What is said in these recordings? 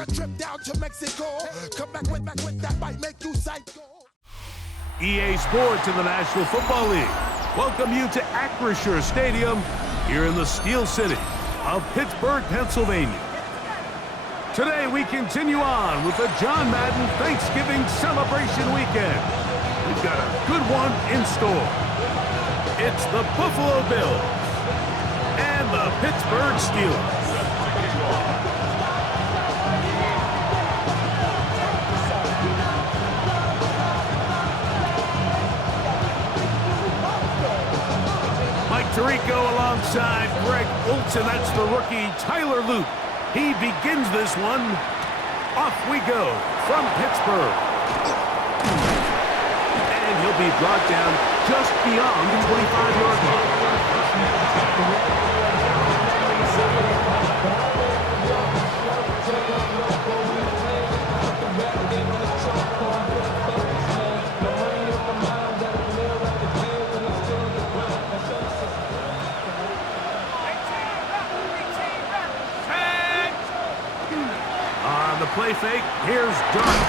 a trip down to Mexico. Come back with that bite, make you psycho. EA Sports in the National Football League welcome you to Acrisure Stadium here in the Steel City of Pittsburgh, Pennsylvania. Today we continue on with the John Madden Thanksgiving celebration weekend. We've got a good one in store. It's the Buffalo Bills and the Pittsburgh Steelers. Tirico alongside Greg Olsen. That's the rookie Tyler Luke. He begins this one. Off we go from Pittsburgh. And he'll be brought down just beyond the 25-yard line. Play fake, here's Dart.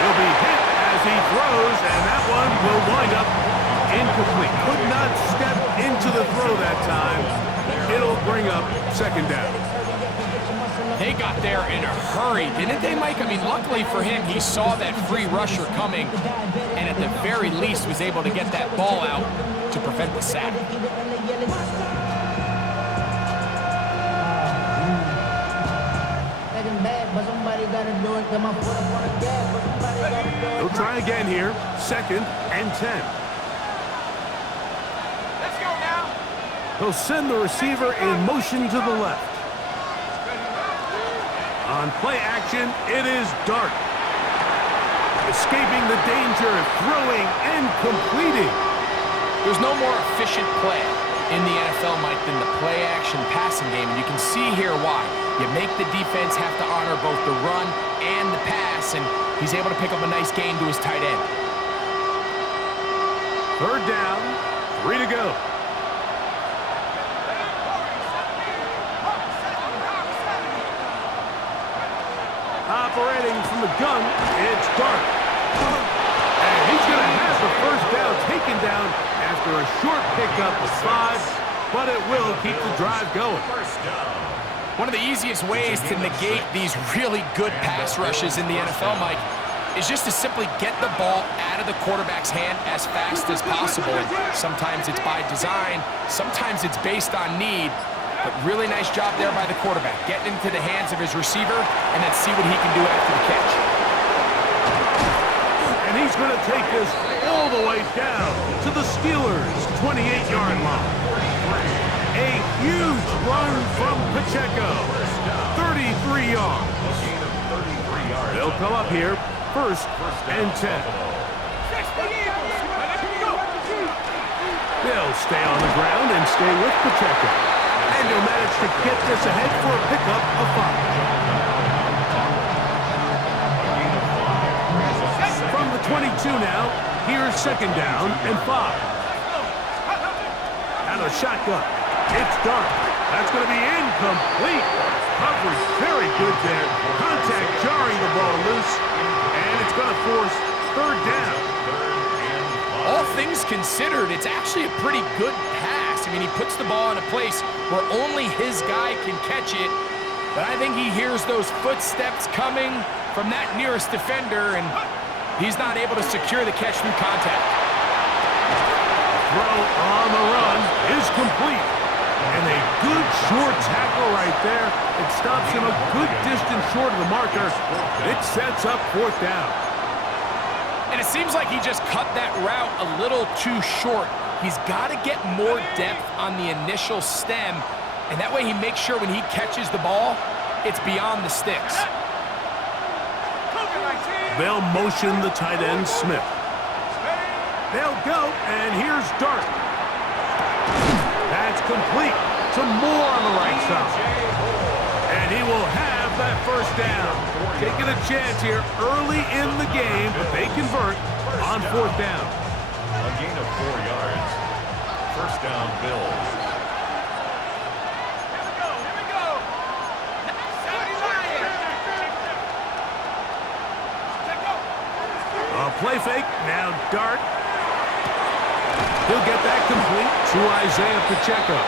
He'll be hit as he throws, and that one will wind up incomplete. Could not step into the throw that time. It'll bring up second down. They got there in a hurry, didn't they, Mike? I mean, luckily for him, he saw that free rusher coming, and at the very least was able to get that ball out to prevent the sack. He'll try again here. 2nd and 10. Let's go now. He'll send the receiver in motion to the left. On play action, it is Dart. Escaping the danger, throwing and completing. There's no more efficient play in the NFL, Mike, than the play action passing game, and you can see here why. You make the defense have to honor both the run and the pass, and he's able to pick up a nice gain to his tight end. 3rd down, 3 to go. Operating from the gun, it's Dart. And he's going to have the first down taken down after a short pickup of 5, but it will keep the drive going. One of the easiest ways to negate these really good pass rushes in the NFL, Mike, is just to simply get the ball out of the quarterback's hand as fast as possible. And sometimes it's by design, sometimes it's based on need, but really nice job there by the quarterback, getting into the hands of his receiver, and then see what he can do after the catch. And he's going to take this all the way down to the Steelers' 28-yard line. A huge run from Pacheco, 33 yards. They'll come up here, 1st and 10. They'll stay on the ground and stay with Pacheco. And he'll manage to get this ahead for a pickup of 5. From the 22 now, here's 2nd down and 5. And a shotgun. It's Dart. That's going to be incomplete. Coverage very good there. Contact jarring the ball loose. And it's going to force 3rd down. All things considered, it's actually a pretty good pass. I mean, he puts the ball in a place where only his guy can catch it. But I think he hears those footsteps coming from that nearest defender, and he's not able to secure the catch through contact. Throw on the run is complete. And a good short tackle right there. It stops him a good distance short of the marker. It sets up 4th down. And it seems like he just cut that route a little too short. He's got to get more depth on the initial stem, and that way he makes sure when he catches the ball, it's beyond the sticks. They'll motion the tight end, Smith. They'll go, and here's Dart. That's complete to Moore on the right side. And he will have that 1st down. Taking a chance here early in the game, but they convert on 4th down. A gain of 4 yards. 1st down, Bills. Here we go. Dart. He'll get that complete to Isaiah Pacheco.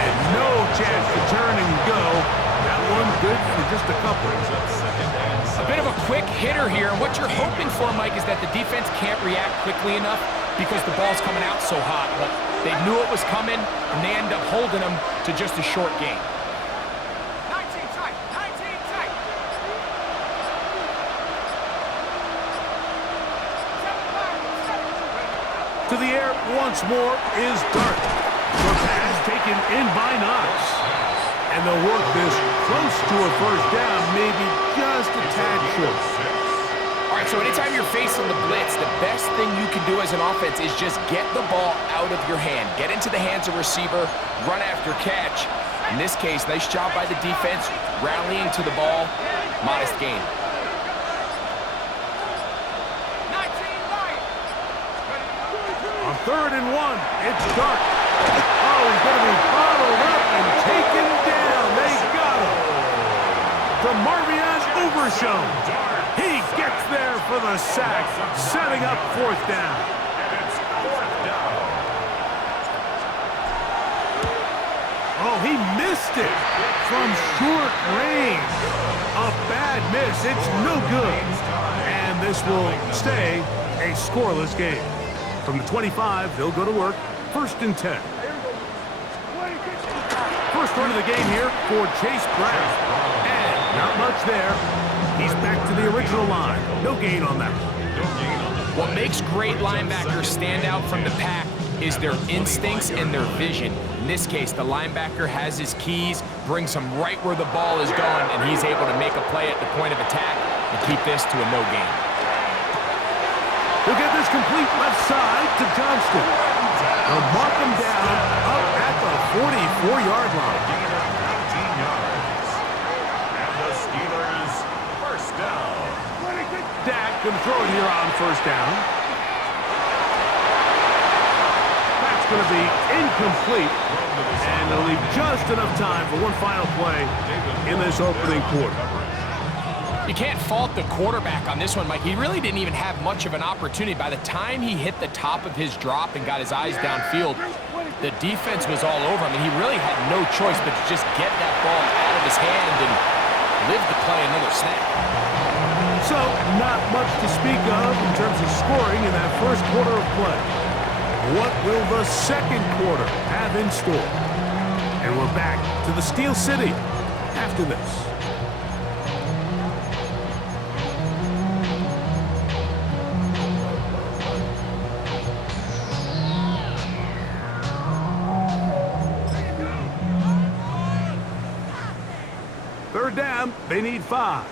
And no chance to turn and go. That one good for just a couple. A bit of a quick hitter here. And what you're hoping for, Mike, is that the defense can't react quickly enough because the ball's coming out so hot. But they knew it was coming, and they end up holding them to just a short game. 19 tight, 19 tight. To the air once more is Dart. The pass taken in by Knox. And they'll work this close to a first down, maybe just a tad short. All right, so anytime you're facing the blitz, the best thing you can do as an offense is just get the ball out of your hand. Get into the hands of receiver, run after catch. In this case, nice job by the defense, rallying to the ball. Modest gain. 19 right. On 3rd and 1, it's Dart. Oh, he's going to be bottled up and taken down. They got him. To Marvion Overshown. He gets there for the sack, setting up 4th down. And it's 4th down. Oh, he missed it from short range. A bad miss. It's no good. And this will stay a scoreless game. From the 25, they'll go to work. 1st and 10. First run of the game here for Chase Brown. And not much there. He's back to the original line. No gain on that. What makes great linebackers stand out from the pack is their instincts and their vision. In this case, the linebacker has his keys, brings him right where the ball is going, and he's able to make a play at the point of attack and keep this to a no gain. He'll get this complete left side to Johnston. They'll mark him down up at the 44-yard line. 19 yards. And the Steelers, first down. Dak can throw it here on 1st down. That's going to be incomplete. And they'll leave just enough time for one final play in this opening quarter. You can't fault the quarterback on this one, Mike. He really didn't even have much of an opportunity. By the time he hit the top of his drop and got his eyes downfield, the defense was all over him, and he really had no choice but to just get that ball out of his hand and live to play another snap. So, not much to speak of in terms of scoring in that first quarter of play. What will the second quarter have in store? And we're back to the Steel City after this. Third down, they need 5.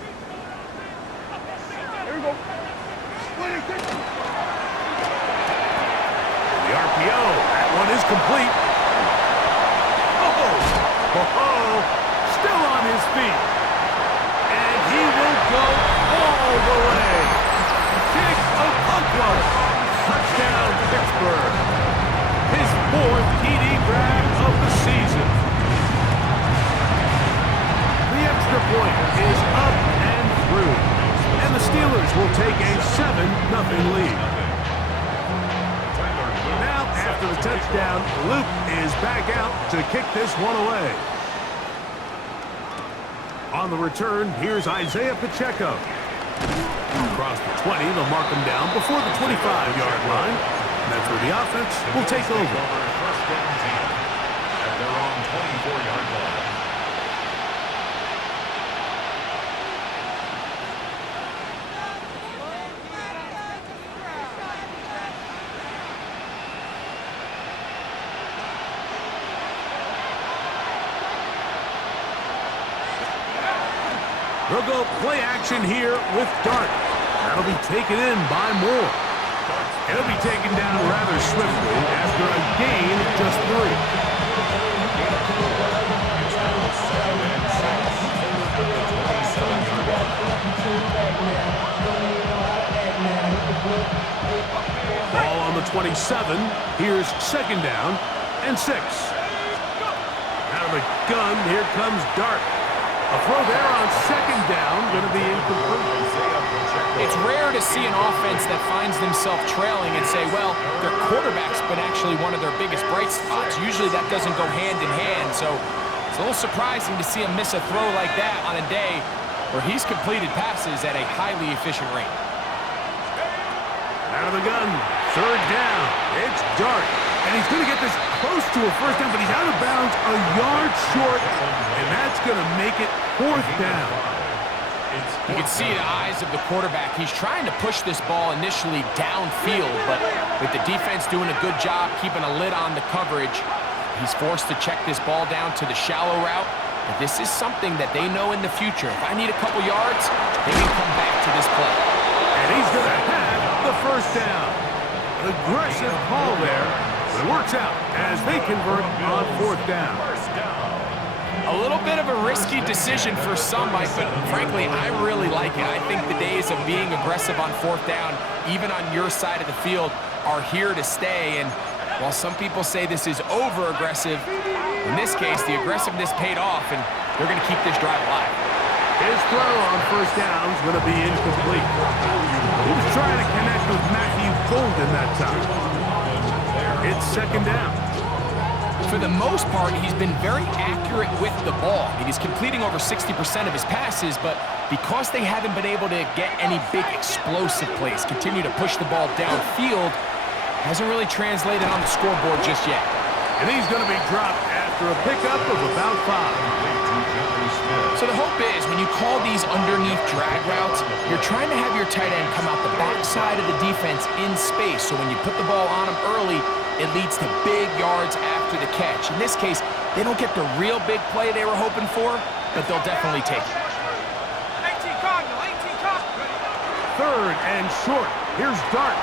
The RPO, that one is complete. Still on his feet. And he will go all the way. Kick of Oklahoma. Touchdown, Pittsburgh. His 4th TD grab of the season. The extra point is up and through. And the Steelers will take a 7-0 lead. Now, after the touchdown, Luke is back out to kick this one away. On the return, here's Isaiah Pacheco. Across the 20, they'll mark him down before the 25-yard line. And that's where the offense will take over. First down team at their own 24-yard line. They'll go play action here with Dart. That'll be taken in by Moore. He'll be taken down rather swiftly after a gain of just 3. Ball on the 27. Here's 2nd down and 6. Out of the gun, here comes Dart. A throw there on 2nd down, going to be incomplete. It's rare to see an offense that finds themselves trailing and say, well, their quarterback's been actually one of their biggest bright spots. Usually that doesn't go hand in hand, so it's a little surprising to see him miss a throw like that on a day where he's completed passes at a highly efficient rate. Out of the gun, third down. It's Dart, and he's going to get this close to a first down, but he's out of bounds a yard short, and that's going to make it fourth down. You can see the eyes of the quarterback. He's trying to push this ball initially downfield, but with the defense doing a good job keeping a lid on the coverage, he's forced to check this ball down to the shallow route. But this is something that they know in the future. If I need a couple yards, they can come back to this play. And he's going to have the first down. An aggressive call there. It works out as they convert on fourth down. A little bit of a risky decision for some, Mike, but frankly, I really like it. I think the days of being aggressive on fourth down, even on your side of the field, are here to stay. And while some people say this is over-aggressive, in this case, the aggressiveness paid off, and they're going to keep this drive alive. His throw on first down is going to be incomplete. He was trying to connect with Matthew Golden that time. It's second down. For the most part, he's been very accurate with the ball. I mean, he's completing over 60% of his passes, but because they haven't been able to get any big explosive plays, continue to push the ball downfield, hasn't really translated on the scoreboard just yet. And he's going to be dropped after a pickup of about 5. So the hope is when you call these underneath drag routes, you're trying to have your tight end come out the backside of the defense in space. So when you put the ball on him early, it leads to big yards after the catch. In this case, they don't get the real big play they were hoping for, but they'll definitely take it. 18 Cardinal, 18 Cardinal. Third and short. Here's Dart.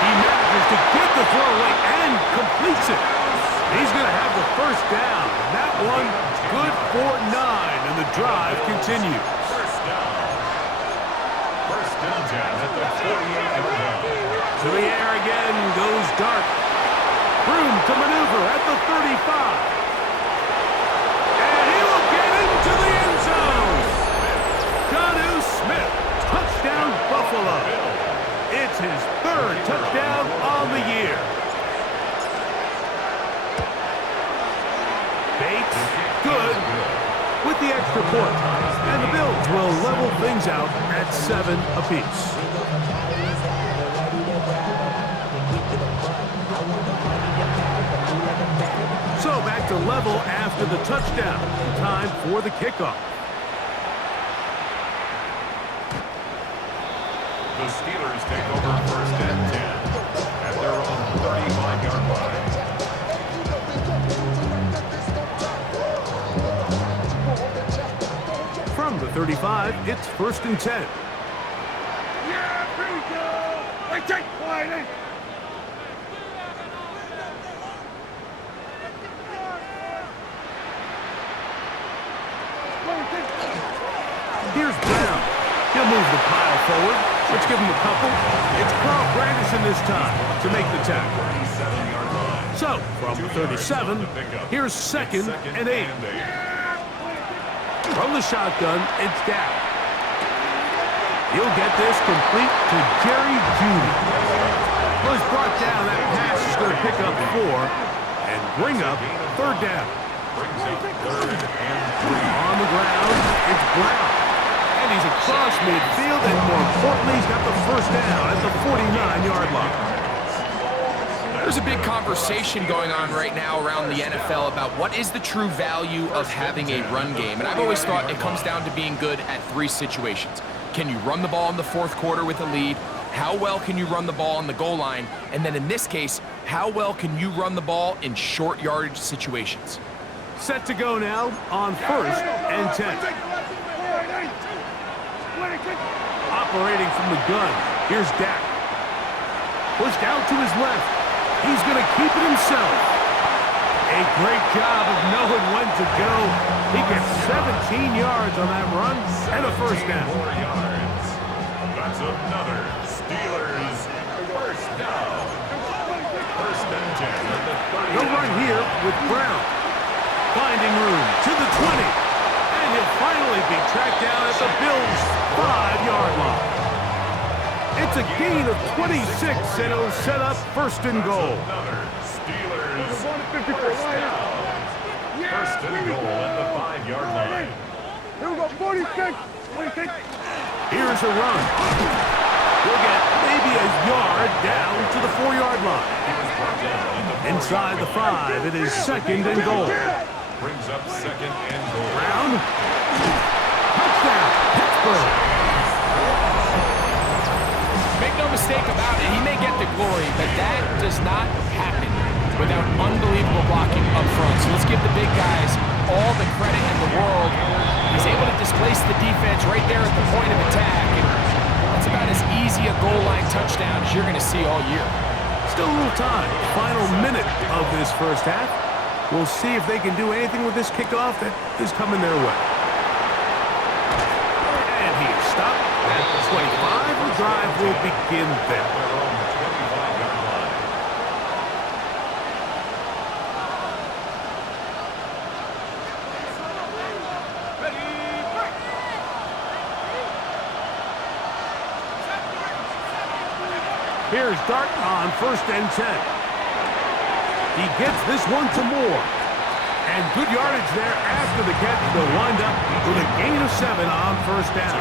He manages to get the throw away and completes it. He's going to have the first down. And that one good for 9, and the drive continues. First down at the 48-yard line. To the air again goes Dart. Room to maneuver at the 35. And he will get into the end zone. Jonnu Smith, touchdown Buffalo. It's his third touchdown on the year. Bates, good, with the extra point. And the Bills will level things out at 7 apiece. So back to level after the touchdown. Time for the kickoff. The Steelers take over first and 10 at their own 35-yard line. From the 35, it's first and 10. Yeah, here we go. Hey, take quiet. Here's Brown. He'll move the pile forward. Let's give him a couple. It's Carl Grandison this time to make the tackle. 37-yard line. So, from the 37, here's second and 8. From the shotgun, it's down. He'll get this complete to Jerry Jeudy. Well, he's brought down. That pass is going to pick up 4 and bring up third down. Brings up third and 3. On the ground, it's Brown. And he's across midfield, and more importantly, he's got the first down at the 49-yard line. There's a big conversation going on right now around the NFL about what is the true value of having a run game. And I've always thought it comes down to being good at 3 situations. Can you run the ball in the fourth quarter with a lead? How well can you run the ball on the goal line? And then in this case, how well can you run the ball in short yardage situations? Set to go now on first and 10. Operating from the gun, here's Dak. Pushed out to his left. He's going to keep it himself. A great job of knowing when to go. He gets 17 yards on that run and a first down. 4 yards. That's another Steelers first down. First and 10 at the 30. They'll run here with Brown. Finding room to the 20. And he'll finally be tracked down at the Bills' 5-yard line. It's a gain of 26, and it'll set up first and goal. Another Steelers first down. First and goal at the 5-yard line. Here we go, 46. 46. Here's a run. We'll get maybe a yard down to the 4-yard line. Inside the 5, it is second and goal. Brings up second and goal. Brown. Touchdown, Pittsburgh. Make no mistake about it, he may get the glory, but that does not happen without unbelievable blocking up front. So let's give the big guys all the credit in the world. He's able to displace the defense right there at the point of attack. And that's about as easy a goal line touchdown as you're going to see all year. Still a little time. Final minute of this first half. We'll see if they can do anything with this kickoff that is coming their way. And he is stopped at the 25. The drive will begin there. Here's Dart on first and 10. He gets this one to Moore. And good yardage there after the catch. They'll wind up with a gain of 7 on first down.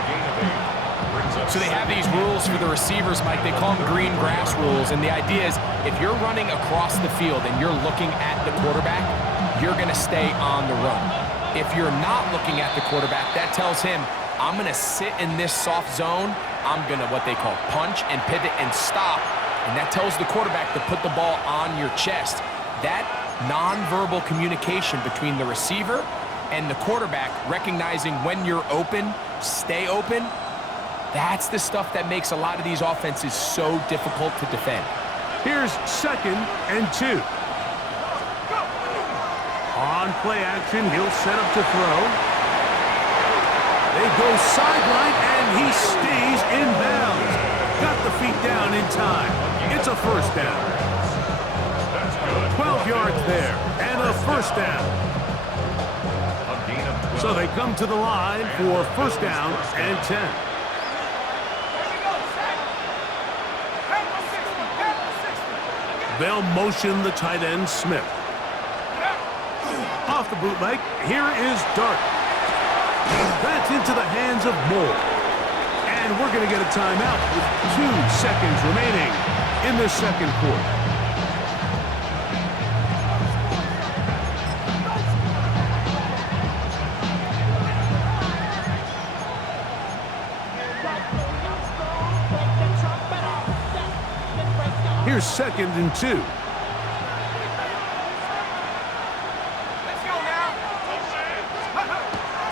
So they have these rules for the receivers, Mike. They call them green grass rules. And the idea is if you're running across the field and you're looking at the quarterback, you're going to stay on the run. If you're not looking at the quarterback, that tells him, I'm going to sit in this soft zone. I'm going to what they call punch and pivot and stop. And that tells the quarterback to put the ball on your chest. That nonverbal communication between the receiver and the quarterback, recognizing when you're open, stay open, that's the stuff that makes a lot of these offenses so difficult to defend. Here's second and 2. On play action, he'll set up to throw. They go sideline, and he stays in bounds. Got the feet down in time. It's a first down. 12 yards there, and a first down. So they come to the line for first down and 10. They'll motion the tight end, Smith. Off the bootleg, here is Dart. That's into the hands of Moore. And we're going to get a timeout with 2 seconds remaining in the second quarter. Here's second and 2.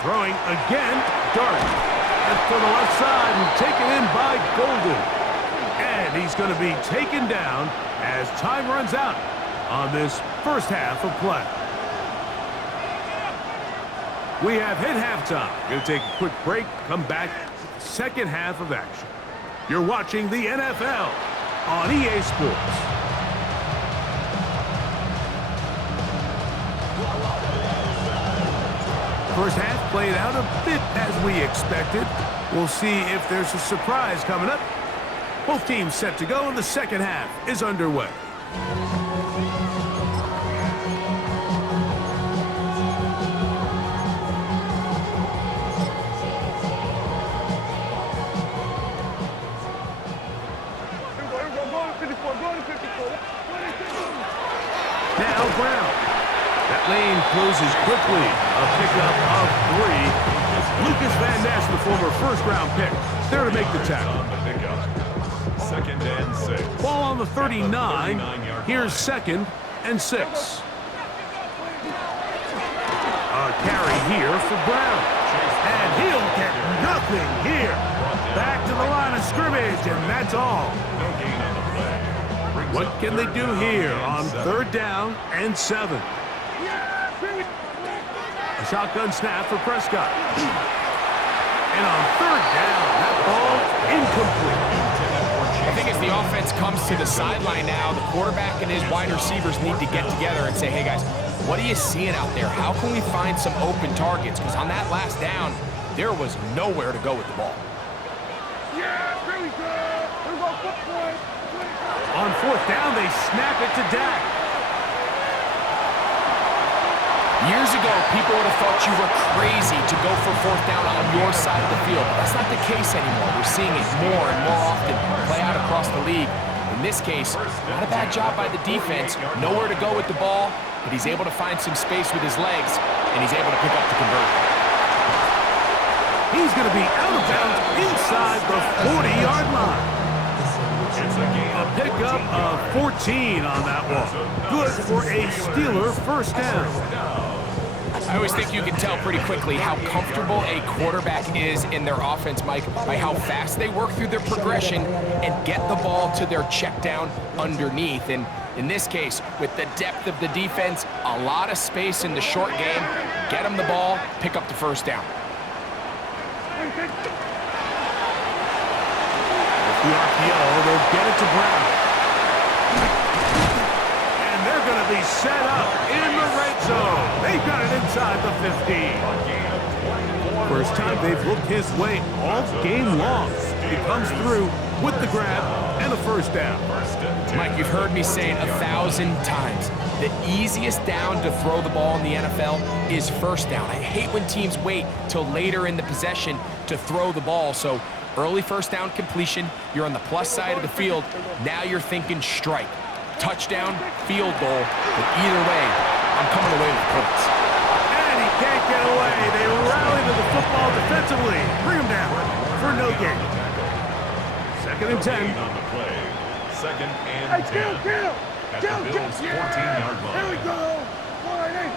Throwing again, Dart. And for the left side and taken in by Golden. And he's going to be taken down as time runs out on this first half of play. We have hit halftime. Going to take a quick break, come back, second half of action. You're watching the NFL on EA Sports. First half played out a bit as we expected. We'll see if there's a surprise coming up. Both teams set to go, and the second half is underway. Now Brown. That lane closes quickly. A pickup of 3. Lucas Van Ness, the former first-round pick, there to make the tackle. Second and 6. Ball on the 39. Here's second and 6. A carry here for Brown. And he'll get nothing here. Back to the line of scrimmage, and that's all. What can they do here on third down and 7? A shotgun snap for Prescott. And on third down, that ball incomplete. I think as the offense comes to the sideline now, the quarterback and his wide receivers need to get together and say, hey, guys, what are you seeing out there? How can we find some open targets? Because on that last down, there was nowhere to go with the ball. Yeah, here we go. Here we go, foot point. On fourth down, they snap it to Dak. Years ago, people would have thought you were crazy to go for fourth down on your side of the field. That's not the case anymore. We're seeing it more and more often play out across the league. In this case, not a bad job by the defense. Nowhere to go with the ball, but he's able to find some space with his legs, and he's able to pick up the conversion. He's going to be out of bounds inside the 40-yard line. A pickup of 14 on that one. Good for a Steeler first down. I always think you can tell pretty quickly how comfortable a quarterback is in their offense, Mike, by how fast they work through their progression and get the ball to their check down underneath. And in this case, with the depth of the defense, a lot of space in the short game, get them the ball, pick up the first down. The RPO, they'll get it to Brown. And they're going to be set up in the red zone. They've got it inside the 15. First time they've looked his way all game long. He comes through with the grab and a first down. Mike, you've heard me say it 1,000 times. The easiest down to throw the ball in the NFL is first down. I hate when teams wait till later in the possession to throw the ball. So early first down completion, you're on the plus side of the field. Now you're thinking strike, touchdown, field goal. But either way, I'm coming away with points. And he can't get away. They rally to the football defensively. Bring him down for no gain. Second and 10. On the play. Second and Hey, 10. kill. At the Bills' 14-yard line. Here we go. 40,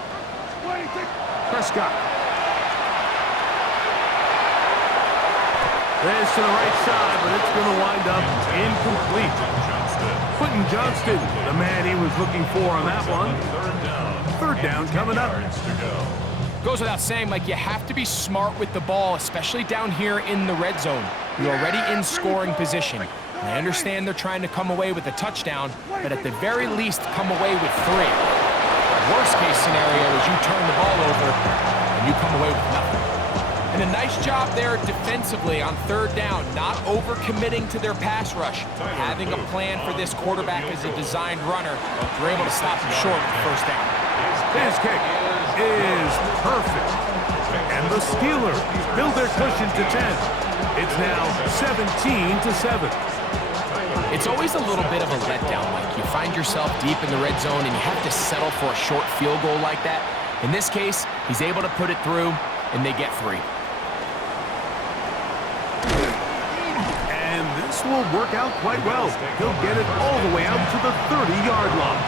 26. Prescott. This to the right side, but it's going to wind up incomplete. Quentin Johnston, the man he was looking for on that one. Third down coming up. Goes without saying, Mike, you have to be smart with the ball, especially down here in the red zone. You're already in scoring position. And I understand they're trying to come away with a touchdown, but at the very least, come away with 3. Worst case scenario is you turn the ball over and you come away with nothing. And a nice job there defensively on third down, not overcommitting to their pass rush. Having a plan for this quarterback as a designed runner, they're able to stop him short of the first down. His kick is perfect. And the Steelers build their cushion to 10. It's now 17-7. It's always a little bit of a letdown, Mike. You find yourself deep in the red zone and you have to settle for a short field goal like that. In this case, he's able to put it through, and they get 3. And this will work out quite well. He'll get it all the way out to the 30-yard line.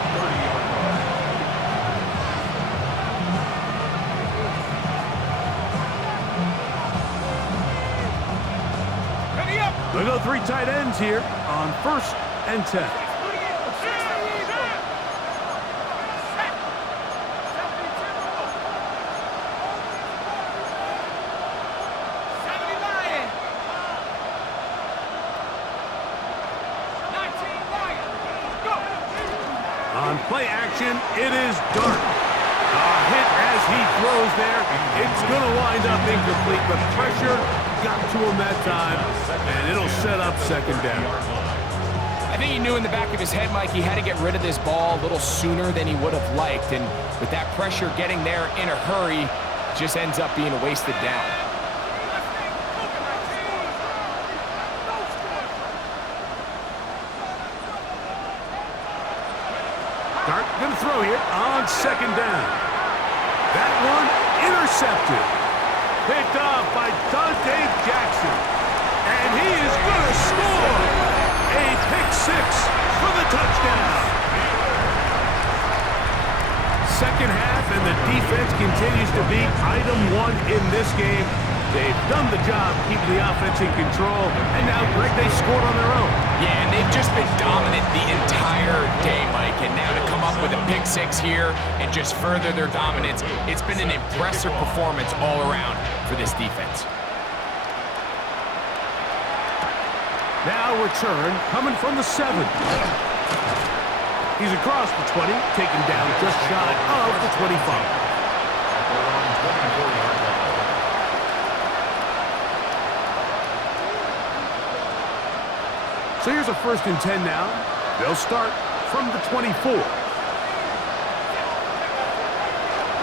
They go 3 tight ends here on first and 10. On play action, it is Dart. A hit as he throws there. It's going to wind up incomplete, but pressure got to him that time, and it'll set up second down. I think he knew in the back of his head, Mike, he had to get rid of this ball a little sooner than he would have liked, and with that pressure getting there in a hurry, just ends up being a wasted down. Dart going to throw here on second down. That one intercepted. Picked off by Dante Jackson. And he is going to score. A pick 6 for the touchdown. Second half, and the defense continues to be item 1 in this game. They've done the job keeping the offense in control, and now, Greg, they scored on their own. Yeah, and they've just been dominant the entire day, Mike, and now to come up with a pick 6 here and just further their dominance, it's been an impressive performance all around for this defense. Now return coming from the 7. He's across the 20, taken down just shy of the 25. So here's a 1st and 10 now. They'll start from the 24.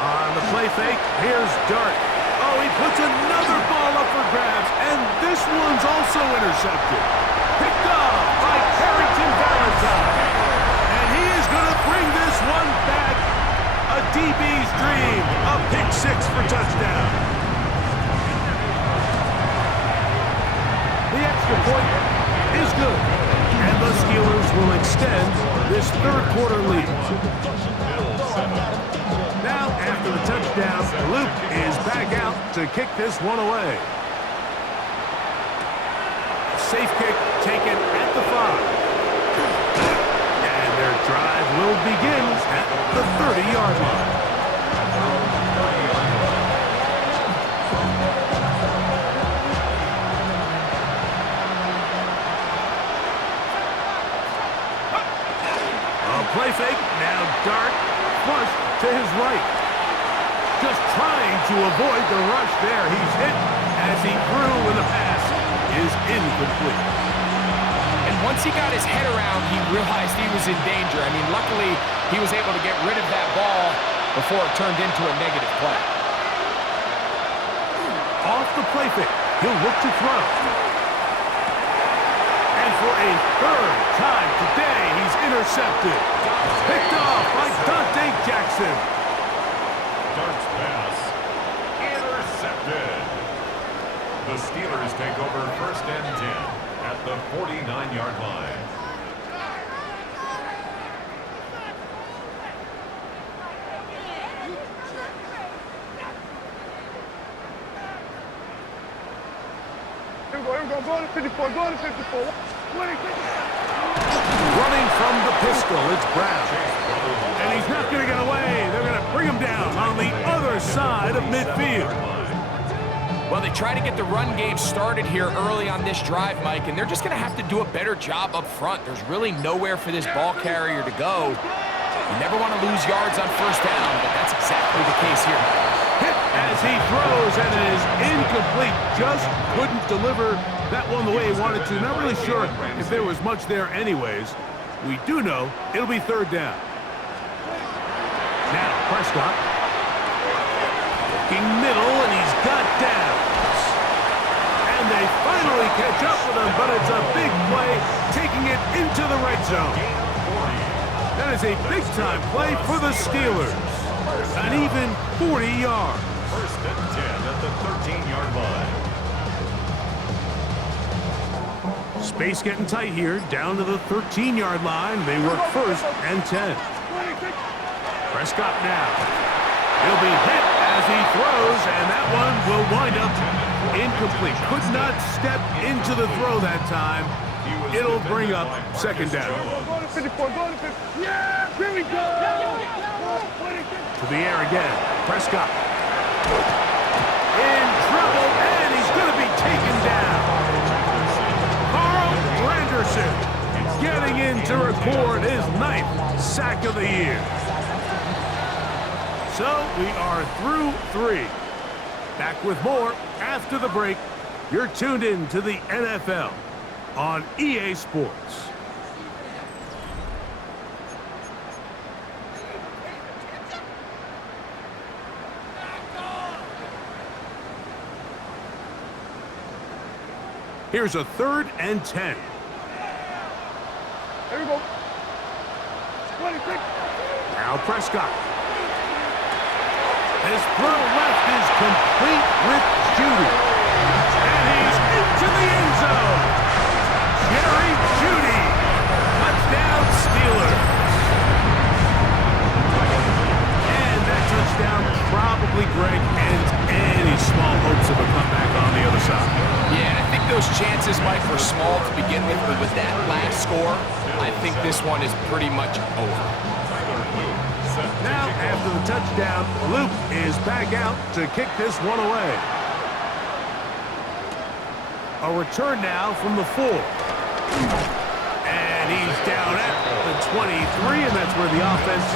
On the play fake, here's Dart. Oh, he puts another ball up for grabs, and this one's also intercepted. Picked off by Carrington Valentine. And he is going to bring this one back. A DB's dream. A pick 6 for touchdown. The extra point is good. And the Steelers will extend this 3rd quarter lead. Now, after the touchdown, Luke is back out to kick this one away. Safe kick taken at the 5. And their drive will begin at the 30-yard line. Play fake, now Dart, flush to his right. Just trying to avoid the rush there. He's hit as he threw when the pass is incomplete. And once he got his head around, he realized he was in danger. I mean, luckily, he was able to get rid of that ball before it turned into a negative play. Off the play fake, he'll look to throw. And for a 3rd time today, he's intercepted. Picked off by Dante Jackson. Dart's pass intercepted. The Steelers take over 1st and 10 at the 49-yard line. Here we go, go to 54, go to 54. Running from the pistol, it's Brown. And he's not going to get away. They're going to bring him down on the other side of midfield. Well, they try to get the run game started here early on this drive, Mike, and they're just going to have to do a better job up front. There's really nowhere for this ball carrier to go. You never want to lose yards on 1st down, but that's exactly the case here. Hit as he throws, and it is incomplete. Just couldn't deliver that one the way he wanted to. Not really sure if there was much there anyways. We do know it'll be 3rd down. Now Prescott. Looking middle, and he's got downs. And they finally catch up with him, but it's a big play, taking it into the red zone. That is a big-time play for the Steelers. An even 40 yards. 1st and 10 at the 13-yard line. Space getting tight here, down to the 13-yard line. They work 1st and 10. Prescott now. He'll be hit as he throws, and that one will wind up incomplete. Could not step into the throw that time. It'll bring up 2nd down. Go to 54, go to 54. Yeah, here we go. To the air again. Prescott. In trouble, and he's going to be taken down. Carl Granderson getting in to record his 9th sack of the year. So we are through 3. Back with more after the break. You're tuned in to the NFL on EA Sports. Here's a 3rd and 10. Here we go. Now Prescott. His throw left is complete with Judy. And he's into the end zone. Jerry Judy. Touchdown Steelers. And that touchdown probably, Greg, ends any small hopes of a comeback on the other side. Yeah, and I think those chances, Mike, were small to begin with, but with that last score, I think this one is pretty much over. Now, after the touchdown, Luke is back out to kick this one away. A return now from the 4. And he's down at the 23, and that's where the offense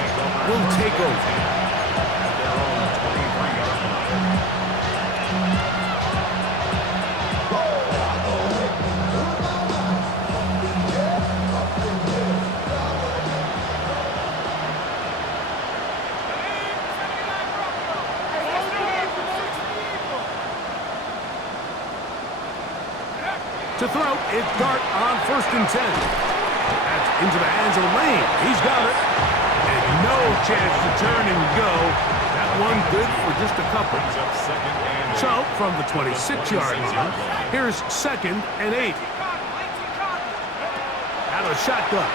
will take over. To throw, it's Dart on 1st and 10. That's into the hands of Lane. He's got it. And no chance to turn and go. That one good for just a couple. So, from the 26-yard line, here's 2nd and 8. Out of shotgun.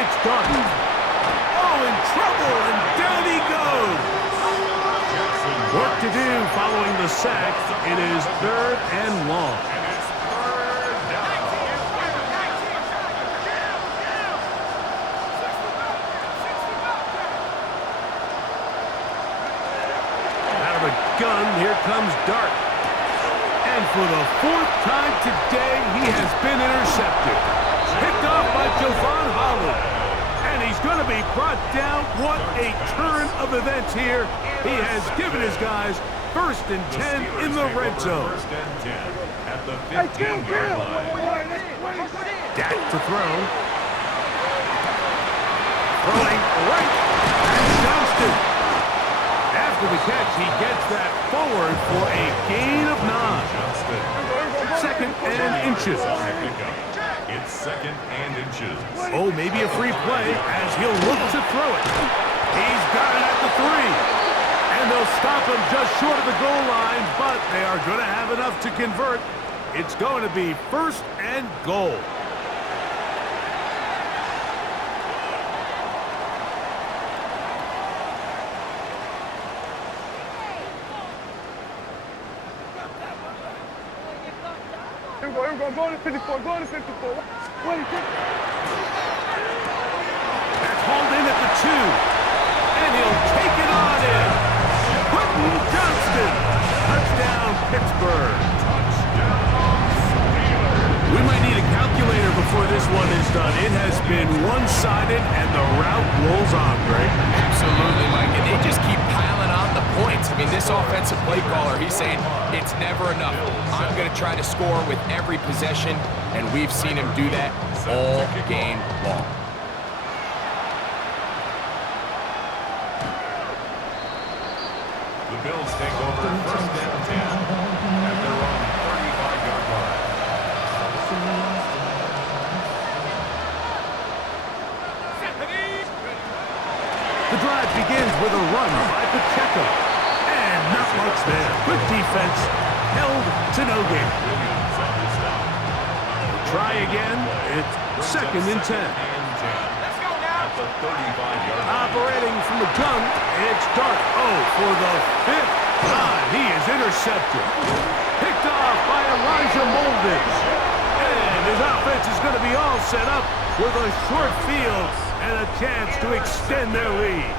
It's Dart. Oh, in trouble, and down he goes. Work to do following the sack. It is 3rd and long. Gun, here comes Dart. And for the 4th time today, he has been intercepted. Picked off by Javon Holland. And he's going to be brought down. What a turn of events here. He has given his guys 1st and 10 in the red zone. 1st and 10 at the 15-yard line. Dak to throw. Throwing right at Johnston. After the catch, he gets that forward for a gain of 9. 2nd and inches. It's 2nd and inches. Oh, maybe a free play as he'll look to throw it. He's got it at the 3. And they'll stop him just short of the goal line, but they are going to have enough to convert. It's going to be 1st and goal. Go to 54, go to 54. Wait, that's hauled in at the 2. And he'll take it on in. Quentin Johnston. Touchdown, Pittsburgh. We might need a calculator before this one is done. It has been one-sided, and the route rolls on, Greg. Absolutely, Mike. And they just keep piling on the points. I mean, this offensive play caller, he's saying it's never enough. I'm going to try to score with every possession, and we've seen him do that all game long. The Bills take over 1st and 10 at their own 35-yard line. The drive begins with a run by Pacheco. And not much there. Good defense. Held to no gain. Try again. It's 2nd and 10. Let's go now. At the 35-yard line. Operating from the gun, it's Dart. Oh, for the 5th time, he is intercepted. Picked off by Elijah Molden. And his offense is going to be all set up with a short field and a chance to extend their lead.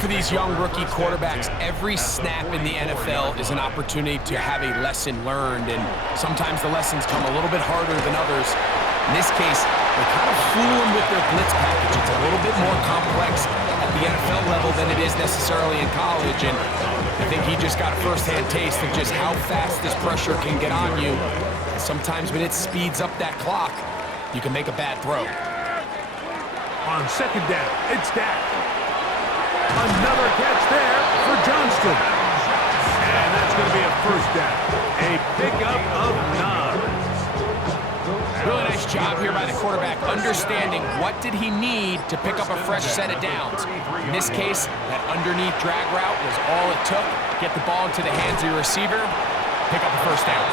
For these young rookie quarterbacks, every snap in the NFL is an opportunity to have a lesson learned, and sometimes the lessons come a little bit harder than others. In this case, they kind of fool them with their blitz package. It's a little bit more complex at the NFL level than it is necessarily in college, and I think he just got a first-hand taste of just how fast this pressure can get on you. And sometimes when it speeds up that clock, you can make a bad throw. On 2nd down, it's Dak. Another catch there for Johnston. And that's going to be a 1st down. A pickup of 9. Really nice job here by the quarterback, understanding what did he need to pick up a fresh set of downs. In this case, that underneath drag route was all it took. Get the ball into the hands of your receiver, pick up a 1st down.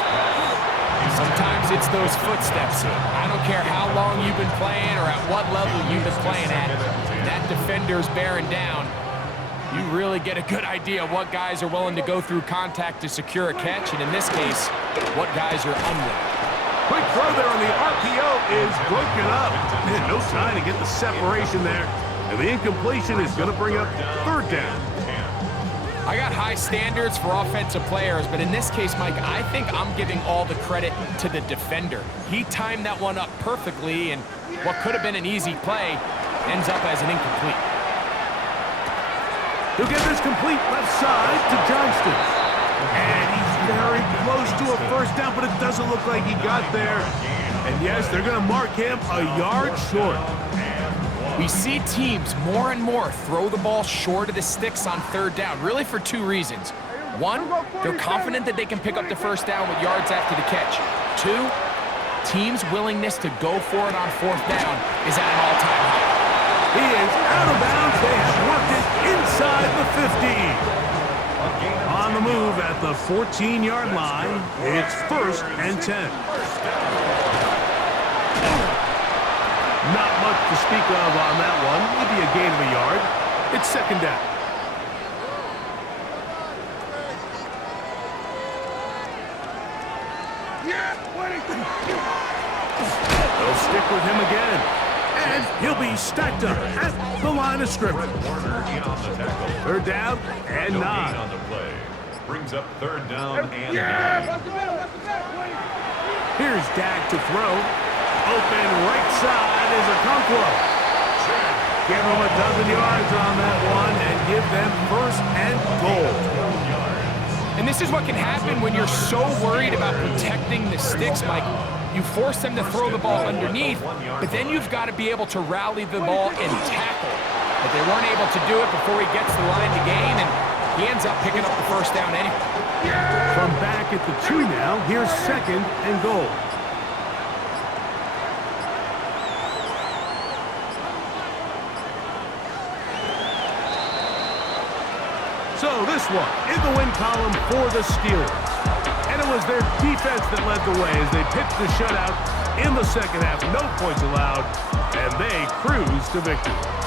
Sometimes it's those footsteps. I don't care how long you've been playing or at what level you've been playing at. That defender's bearing down. You really get a good idea of what guys are willing to go through contact to secure a catch, and in this case, what guys are unwilling. Quick throw there on the RPO is broken up. Man, no time to get the separation there. And the incompletion is going to bring up 3rd down. I got high standards for offensive players, but in this case, Mike, I think I'm giving all the credit to the defender. He timed that one up perfectly, and what could have been an easy play ends up as an incomplete. He'll get this complete left side to Johnston. And he's very close to a first down, but it doesn't look like he got there. And yes, they're going to mark him a yard short. We see teams more and more throw the ball short of the sticks on third down, really for two reasons. One, they're confident that they can pick up the first down with yards after the catch. Two, teams' willingness to go for it on fourth down is at an all-time high. He is out of bounds. They have worked it inside the 15. On the move at the 14-yard line, it's 1st and 10. Not much to speak of on that one. Maybe a gain of a yard. It's 2nd down. They'll stick with him again. And he'll be stacked up at the line of scrimmage. 3rd down and 9. On the play. Brings up 3rd down and 9. Here's Dak to throw. Open right side is a Okonkwo. Give them a dozen yards on that one and give them 1st and goal. And this is what can happen when you're so worried about protecting the sticks, Mike. You force them to throw the ball underneath, but then you've got to be able to rally the ball and tackle. But they weren't able to do it before he gets the line to gain, and he ends up picking up the first down anyway. From back at the 2 now, here's 2nd and goal. So this one in the win column for the Steelers. And it was their defense that led the way as they pitched the shutout in the 2nd half. No points allowed, and they cruised to victory.